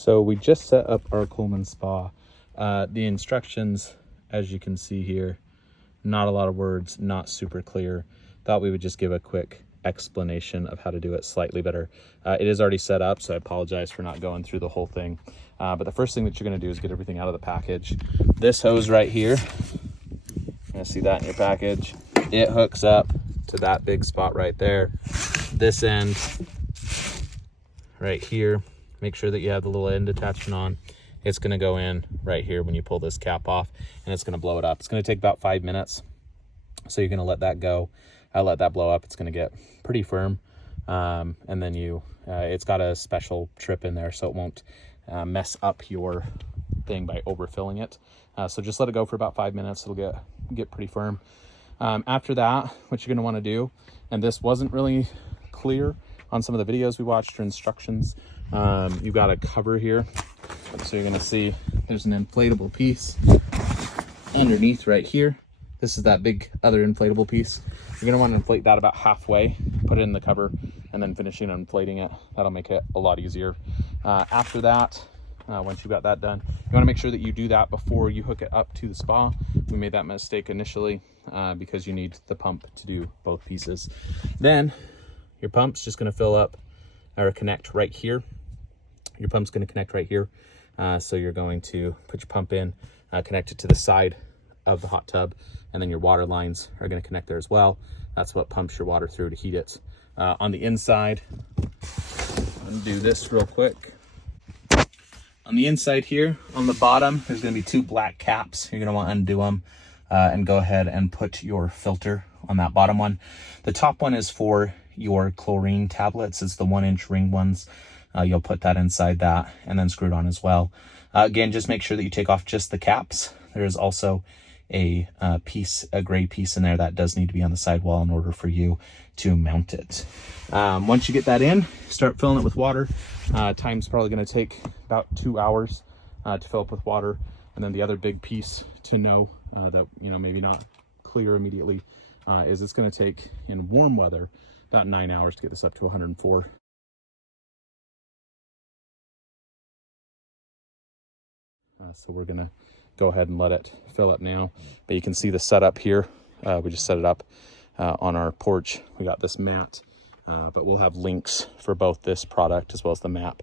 So we just set up our Coleman spa. The instructions, as you can see here, not a lot of words, not super clear. Thought we would just give a quick explanation of how to do it slightly better. It is already set up, so I apologize for not going through the whole thing. But the first thing that you're gonna do is get everything out of the package. This hose right here, you're gonna see that in your package. It hooks up to that big spot right there. This end right here, make sure that you have the little end attachment on. It's gonna go in right here when you pull this cap off, and it's gonna blow it up. It's gonna take about 5 minutes. So you're gonna let that go. Let that blow up. It's gonna get pretty firm. And then it's got a special trip in there so it won't mess up your thing by overfilling it. So just let it go for about 5 minutes. It'll get pretty firm. After that, what you're gonna wanna do, and this wasn't really clear on some of the videos we watched or instructions, you've got a cover here. So you're gonna see there's an inflatable piece underneath right here. This is that big other inflatable piece. You're gonna wanna inflate that about halfway, put it in the cover, and then finishing inflating it. That'll make it a lot easier. After that, once you've got that done, you wanna make sure that you do that before you hook it up to the spa. We made that mistake initially because you need the pump to do both pieces. Then your pump's just gonna fill up or connect right here. Your pump's gonna connect right here. So you're going to put your pump in, connect it to the side of the hot tub, and then your water lines are going to connect there as well. That's what pumps your water through to heat it. On the inside, undo this real quick. On the inside here, on the bottom, there's going to be 2 black caps. You're going to want to undo them and go ahead and put your filter on that bottom one. The top one is for your chlorine tablets. It's the 1-inch ring ones. You'll put that inside that and then screw it on as well. Again, just make sure that you take off just the caps. There is also a gray piece in there that does need to be on the sidewall in order for you to mount it. Once you get that in, start filling it with water. Time's probably going to take about 2 hours to fill up with water. And then the other big piece to know that maybe not clear immediately is it's going to take, in warm weather, about 9 hours to get this up to 104. So we're gonna go ahead and let it fill up now. But you can see the setup here. We just set it up on our porch. We got this mat, but we'll have links for both this product as well as the map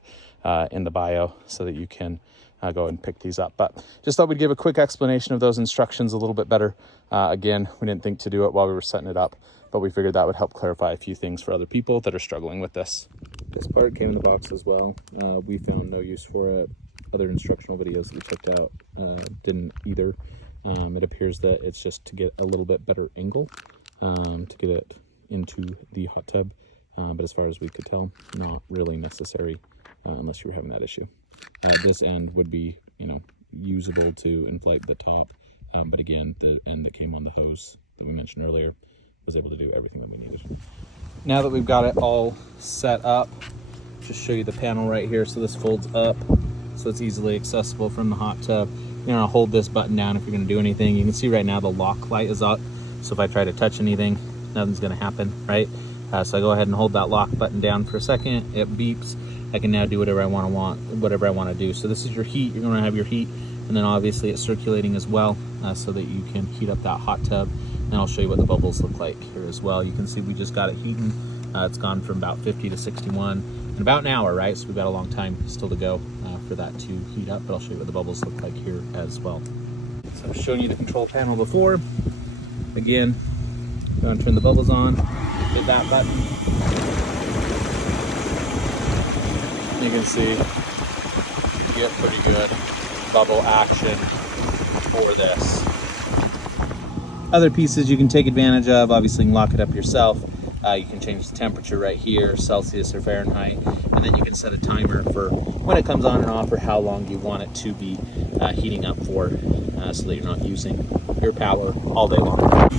in the bio so that you can go ahead and pick these up. But just thought we'd give a quick explanation of those instructions a little bit better. Again, we didn't think to do it while we were setting it up, but we figured that would help clarify a few things for other people that are struggling with this. This part came in the box as well. We found no use for it. Other instructional videos that we checked out didn't either. It appears that it's just to get a little bit better angle to get it into the hot tub. But as far as we could tell, not really necessary unless you were having that issue. This end would be, usable to inflate the top. But again, the end that came on the hose that we mentioned earlier was able to do everything that we needed. Now that we've got it all set up, just show you the panel right here. So this folds up, so it's easily accessible from the hot tub. You're gonna hold this button down if you're gonna do anything. You can see right now the lock light is up. So if I try to touch anything, nothing's gonna happen, right? So I go ahead and hold that lock button down for a second. It beeps. I can now do whatever I want to do. So this is your heat. You're gonna have your heat, and then obviously it's circulating as well, so that you can heat up that hot tub. And I'll show you what the bubbles look like here as well. You can see we just got it heating. It's gone from about 50 to 61 in about an hour, right? So we've got a long time still to go for that to heat up, but I'll show you what the bubbles look like here as well. So I was showing you the control panel before. Again, I'm going to turn the bubbles on, hit that button. You can see you get pretty good bubble action for this. Other pieces you can take advantage of, obviously you can lock it up yourself. You can change the temperature right here, Celsius or Fahrenheit, and then you can set a timer for when it comes on and off or how long you want it to be heating up for, so that you're not using your power all day long.